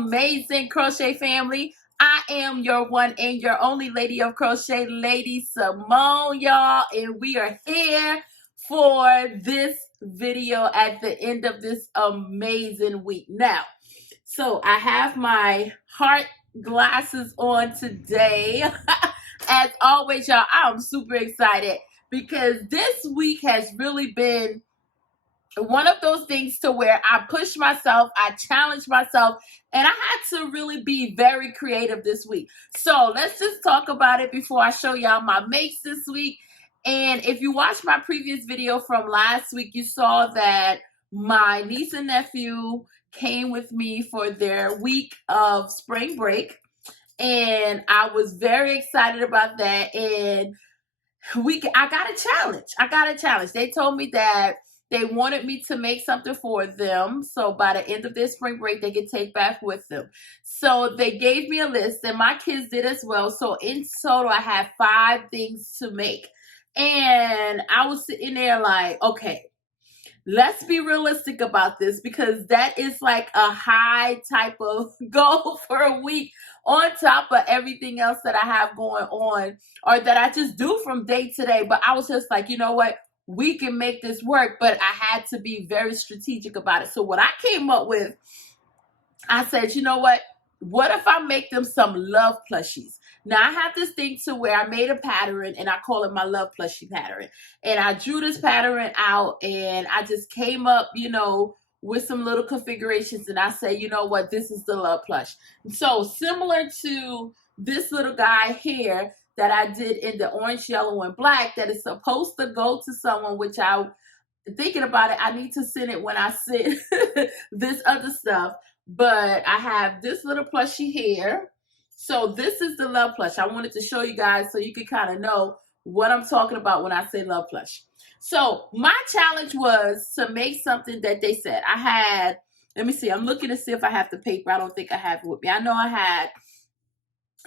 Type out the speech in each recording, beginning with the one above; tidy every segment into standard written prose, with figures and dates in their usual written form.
amazing crochet family. I am your one and your only Lady of Crochet, Lady Simone, y'all, and we are here for this video at the end of this amazing week. Now, so I have my heart glasses on today. As always, y'all, I'm super excited because this week has really been one of those things to where I pushed myself, I challenged myself, and I had to really be very creative this week. So let's just talk about it before I show y'all my makes this week. And if you watched my previous video from last week, you saw that my niece and nephew came with me for their week of spring break. And I was very excited about that. And I got a challenge. They told me that they wanted me to make something for them. So by the end of their spring break, they could take back with them. So they gave me a list and my kids did as well. So in total, I had 5 things to make. And I was sitting there like, okay, let's be realistic about this because that is like a high type of goal for a week on top of everything else that I have going on or that I just do from day to day. But I was just like, you know what? We can make this work, but I had to be very strategic about it. So what I came up with, I said, you know what? What if I make them some love plushies? Now I have this thing to where I made a pattern and I call it my love plushie pattern. And I drew this pattern out and I just came up, with some little configurations and I say, you know what? This is the love plush. So similar to this little guy here, that I did in the orange, yellow, and black that is supposed to go to someone, which thinking about it, I need to send it when I send this other stuff. But I have this little plushie here. So this is the love plush. I wanted to show you guys so you can kind of know what I'm talking about when I say love plush. So my challenge was to make something that they said. I had, let me see, I'm looking to see if I have the paper. I don't think I have it with me. I know I had,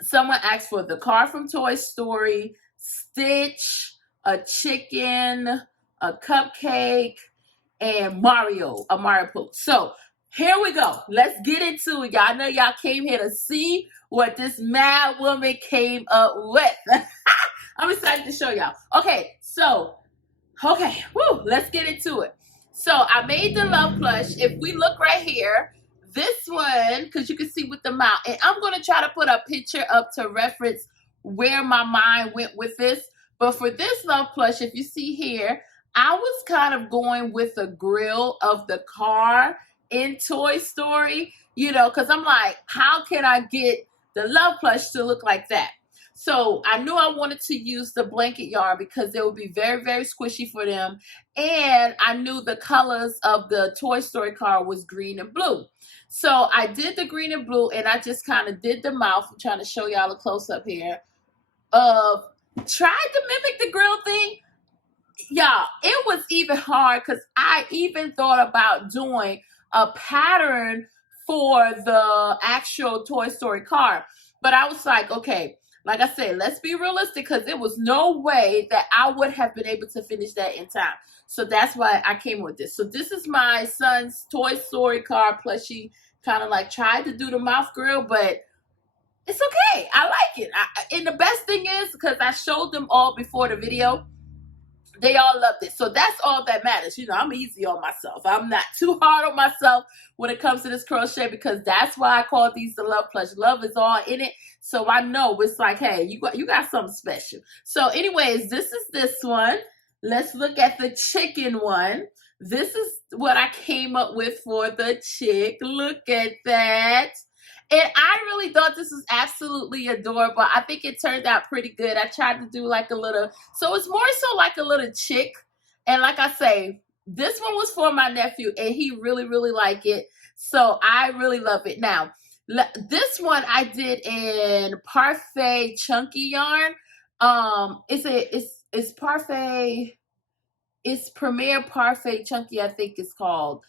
someone asked for the car from Toy Story, Stitch, a chicken, a cupcake, and Mario, a Mario Pool. So here we go. Let's get into it. Y'all know y'all came here to see what this mad woman came up with. I'm excited to show y'all. Let's get into it. So I made the love plush. If we look right here, this one, because you can see with the mouth, and I'm going to try to put a picture up to reference where my mind went with this. But for this love plush, if you see here, I was kind of going with the grill of the car in Toy Story, because I'm like, how can I get the love plush to look like that? So I knew I wanted to use the blanket yarn because it would be very, very squishy for them. And I knew the colors of the Toy Story car was green and blue. So I did the green and blue and I just kind of did the mouth. I'm trying to show y'all a close up here. Tried to mimic the grill thing. Y'all, it was even hard because I even thought about doing a pattern for the actual Toy Story car. But I was like, okay, like I said, let's be realistic because there was no way that I would have been able to finish that in time. So that's why I came with this. So this is my son's Toy Story car plushie. Kind of like tried to do the mouth grill, but it's okay. I like it. And the best thing is because I showed them all before the video, they all loved it. So that's all that matters. I'm easy on myself. I'm not too hard on myself when it comes to this crochet because that's why I call these the love plush. Love is all in it. So I know it's like, hey, you got something special. So anyways, this is this one. Let's look at the chicken one. This is what I came up with for the chick. Look at that. And I really thought this was absolutely adorable. I think it turned out pretty good. I tried to do like a little, so it's more so like a little chick. And like I say, this one was for my nephew and he really, really liked it. So I really love it. Now, this one I did in Parfait Chunky yarn. It's Parfait, it's Premier Parfait Chunky, I think it's called.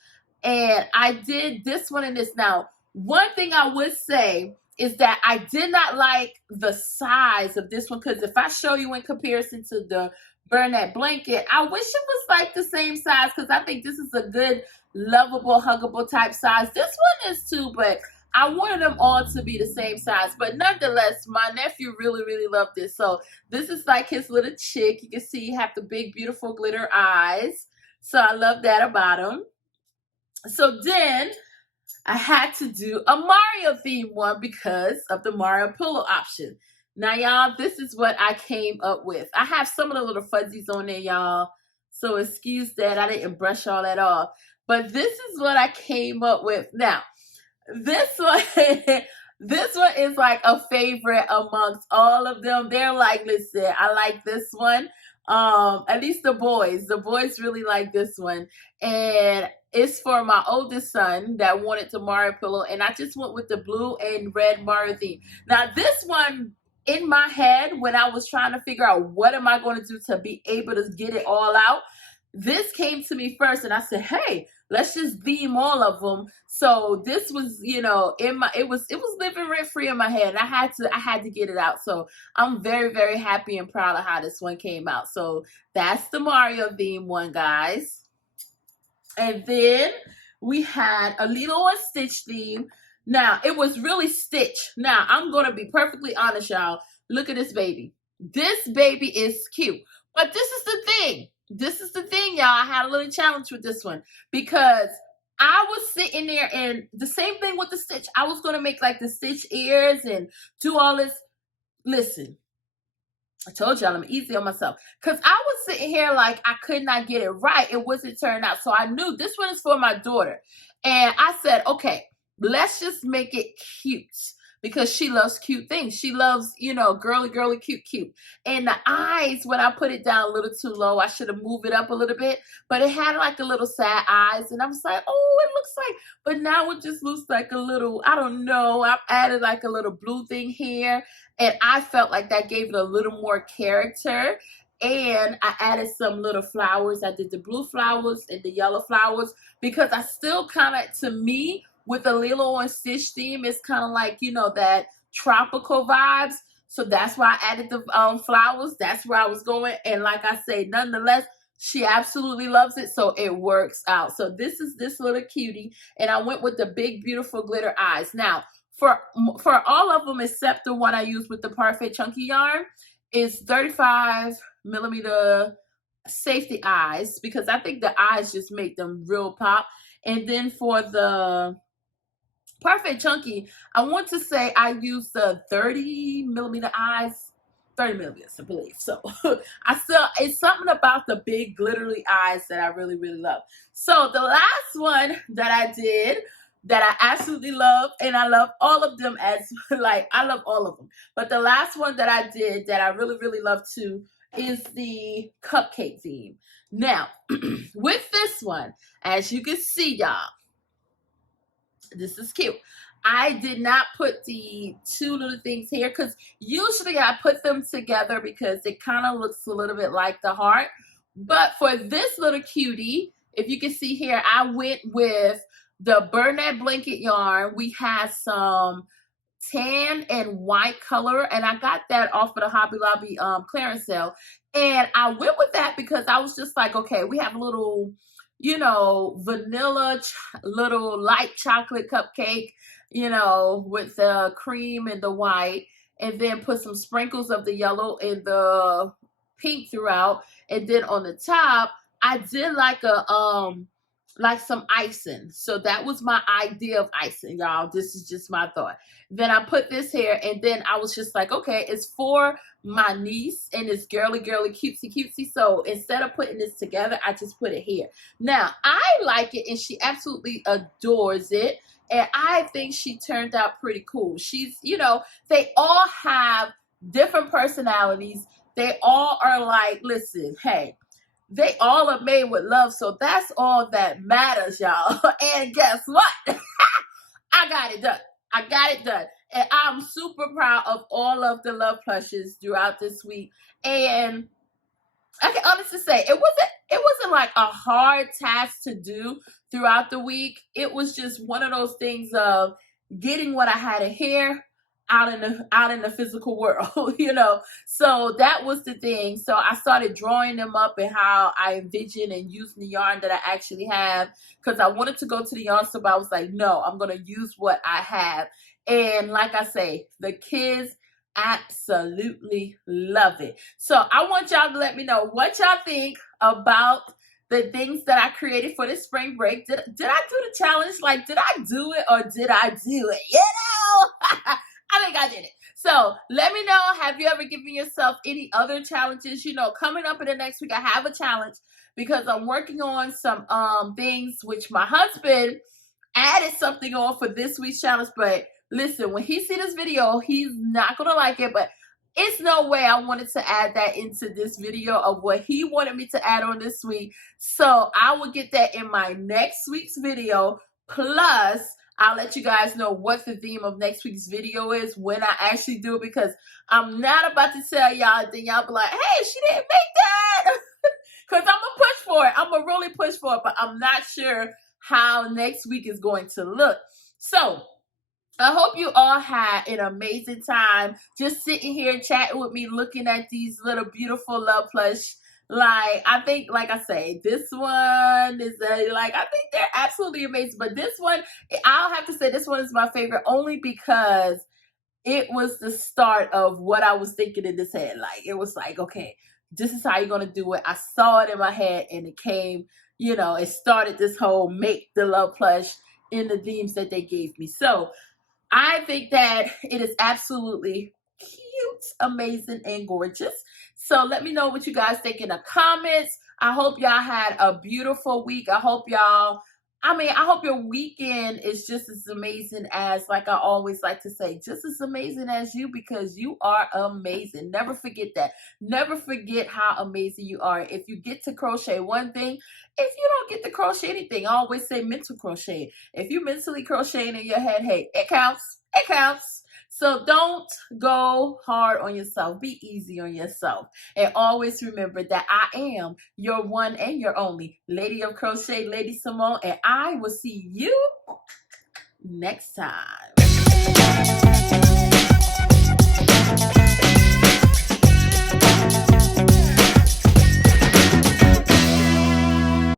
And I did this one and this. Now, one thing I would say is that I did not like the size of this one because if I show you in comparison to the Bernat blanket, I wish it was like the same size because I think this is a good, lovable, huggable type size. This one is too, but I wanted them all to be the same size, but nonetheless, my nephew really loved this. So this is like his little chick. You can see he have the big, beautiful glitter eyes. So I love that about him. So then I had to do a Mario theme one because of the Mario pillow option. Now, y'all, this is what I came up with. I have some of the little fuzzies on there, y'all. So excuse that. I didn't brush all that off. But this is what I came up with. Now, this one, this one is like a favorite amongst all of them. They're like, listen, I like this one. At least the boys really like this one. And it's for my oldest son that wanted the Mario pillow. And I just went with the blue and red Mario theme. Now, this one, in my head, when I was trying to figure out what am I going to do to be able to get it all out, this came to me first. And I said, hey, let's just theme all of them. So this was, you know, it was living rent free in my head. I had to get it out. So I'm very happy and proud of how this one came out. So that's the Mario theme one, guys. And then we had a Lilo and Stitch theme. Now, it was really Stitch. Now, I'm going to be perfectly honest, y'all. Look at this baby. This baby is cute. But this is the thing. This is the thing, y'all. I had a little challenge with this one because I was sitting there and the same thing with the Stitch. I was going to make like the Stitch ears and do all this. Listen, I told y'all I'm easy on myself because I was sitting here like I could not get it right. It wasn't turning out. So I knew this one is for my daughter. And I said, okay, let's just make it cute because she loves cute things. She loves, you know, girly, cute. And the eyes, when I put it down a little too low, I should have moved it up a little bit. But it had like a little sad eyes. And I was like, oh, it looks like, but now it just looks like a little, I don't know. I've added like a little blue thing here. And I felt like that gave it a little more character. And I added some little flowers. I did the blue flowers and the yellow flowers because I still kind of, to me, with the Lilo and Stitch theme, it's kind of like, you know, that tropical vibes. So that's why I added the flowers. That's where I was going. And like I say, nonetheless, she absolutely loves it. So it works out. So this is this little cutie. And I went with the big, beautiful glitter eyes. Now, for all of them except the one I used with the Parfait Chunky yarn, is 35mm safety eyes because I think the eyes just make them real pop. And then for the Parfait Chunky, I want to say I used the 30mm eyes, 30mm, I believe. So it's something about the big glittery eyes that I really love. So the last one that I did that I absolutely love, and I love all of them as, like, I love all of them. But the last one that I did that I really love too is the cupcake theme. Now, with this one, as you can see, y'all, this is cute. I did not put the two little things here because usually I put them together because it kind of looks a little bit like the heart. But for this little cutie, if you can see here, I went with the Bernat blanket yarn. We had some tan and white color, and I got that off of the Hobby Lobby clearance sale. And I went with that because I was just like, okay, we have a little, you know, vanilla, little light chocolate cupcake, you know, with the cream and the white, and then put some sprinkles of the yellow and the pink throughout. And then on the top, I did like a, like some icing. So that was my idea of icing, y'all. This is just my thought. Then I put this here, and then I was just like, okay, it's for my niece, and it's girly, cutesy. So instead of putting this together, I just put it here. Now, I like it, and she absolutely adores it, and I think she turned out pretty cool. She's, you know, they all have different personalities. They all are like, listen, hey, they all are made with love, so that's all that matters, y'all. And guess what? I got it done. I got it done. And I'm super proud of all of the love plushes throughout this week. And I can honestly say it wasn't like a hard task to do throughout the week. It was just one of those things of getting what I had in here, out in the physical world, you know. So that was the thing. So I started drawing them up and how I envision and using the yarn that I actually have, because I wanted to go to the yarn store, but I was like, no, I'm gonna use what I have. And like I say, the kids absolutely love it. So I want y'all to let me know what y'all think about the things that I created for this spring break. Did I do the challenge? Like, did I do it or did I do it? You know? I think I did it. So let me know, have you ever given yourself any other challenges? You know, coming up in the next week, I have a challenge because I'm working on some things which my husband added something on for this week's challenge. But listen, when he see this video, he's not gonna like it, but it's no way I wanted to add that into this video of what he wanted me to add on this week. So I will get that in my next week's video. Plus, I'll let you guys know what the theme of next week's video is when I actually do it, because I'm not about to tell y'all, then y'all be like, hey, she didn't make that. Because I'm going to push for it. I'm going to really push for it, but I'm not sure how next week is going to look. So I hope you all had an amazing time just sitting here chatting with me, looking at these little beautiful love plush. Like, I think, like I say, this one is like, I think they're absolutely amazing. But this one, I'll have to say this one is my favorite only because it was the start of what I was thinking in this head. Like, it was like, okay, this is how you're going to do it. I saw it in my head and it came, you know, it started this whole make the love plush in the themes that they gave me. So I think that it is absolutely cute, amazing, and gorgeous. So let me know what you guys think in the comments. I hope y'all had a beautiful week. I hope your weekend is just as amazing as, like I always like to say, just as amazing as you, because you are amazing. Never forget that. Never forget how amazing you are. If you get to crochet one thing, if you don't get to crochet anything, I always say mental crochet. If you mentally crocheting in your head, hey, it counts. It counts. So don't go hard on yourself. Be easy on yourself. And always remember that I am your one and your only Lady of Crochet, Lady Simone. And I will see you next time.